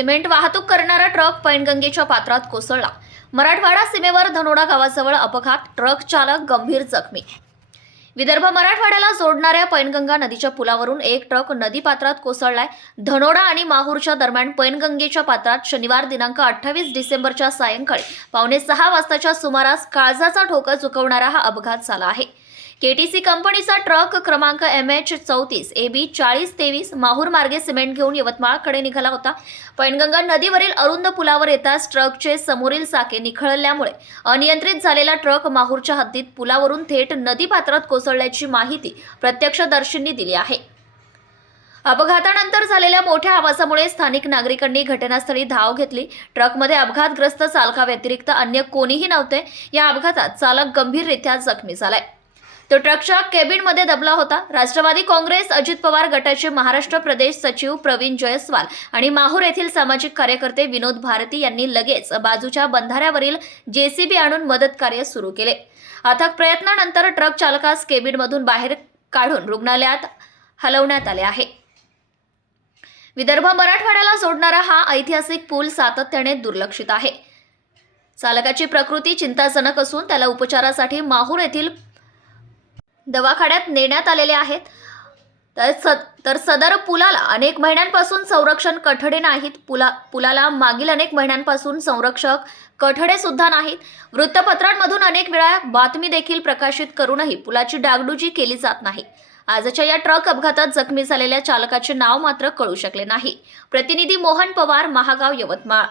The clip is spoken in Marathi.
सिमेंट वाहतूक करणारा ट्रक पैनगंगेच्या पात्रात कोसळला. मराठवाडा सीमेवर धनोडा गावाजवळ अपघात ट्रक चालक गंभीर जखमी. विदर्भ मराठवाड्याला जोडणाऱ्या पैनगंगा नदीच्या पुलावरून एक ट्रक नदी पात्रात कोसळलाय. धनोडा आणि माहूरच्या दरम्यान पैनगंगेच्या पात्रात शनिवार दिनांक अठ्ठावीस डिसेंबरच्या सायंकाळी पावणे सहा वाजताच्या सुमारास काळजाचा ठोका चुकवणारा हा अपघात झाला आहे. केटीसी कंपनीचा ट्रक क्रमांक एम एच चौतीस ए बी चाळीस तेवीस माहूर मार्गे सिमेंट घेऊन यवतमाळकडे निघाला होता. पैनगंगा नदीवरील अरुंद पुलावर येताच ट्रकचे समोरील चाके निखळल्यामुळे अनियंत्रित झालेला ट्रक माहूरच्या हद्दीत पुलावरून थेट नदी पात्रात कोसळल्याची माहिती प्रत्यक्षदर्शींनी दिली आहे. अपघातानंतर झालेल्या मोठ्या आवाजामुळे स्थानिक नागरिकांनी घटनास्थळी धाव घेतली. ट्रकमध्ये अपघातग्रस्त चालकाव्यतिरिक्त अन्य कोणीही नव्हते. या अपघातात चालक गंभीररित्या जखमी झालाय. तो ट्रकच्या केबिनमध्ये दबला होता. राष्ट्रवादी काँग्रेस अजित पवार गटाचे महाराष्ट्र प्रदेश सचिव प्रवीण जयस्वाल आणि माहूर येथील सामाजिक कार्यकर्ते विनोद भारती यांनी लगेच बाजूच्या बंधाऱ्यावरील जेसीबी आणून मदत कार्य सुरू केले. अथक प्रयत्नानंतर ट्रक चालकास केबिनमधून बाहेर काढून रुग्णालयात हलवण्यात आले आहे. विदर्भ मराठवाड्याला जोडणारा हा ऐतिहासिक पूल सातत्याने दुर्लक्षित आहे. चालकाची प्रकृती चिंताजनक असून त्याला उपचारासाठी माहूर येथील दवाखान्यात नेण्यात आलेले आहेत. तर स तर सदर पुलाला अनेक महिन्यांपासून संरक्षण कठडे नाहीत. पुला पुलाला मागील अनेक महिन्यांपासून संरक्षक कठडे सुद्धा नाहीत. वृत्तपत्रांमधून अनेक वेळा बातमी देखील प्रकाशित करूनही पुलाची डागडुजी केली जात नाही. आजच्या या ट्रक अपघातात जखमी झालेल्या चालकाचे नाव मात्र कळू शकले नाही. प्रतिनिधी मोहन पवार महागाव यवतमाळ.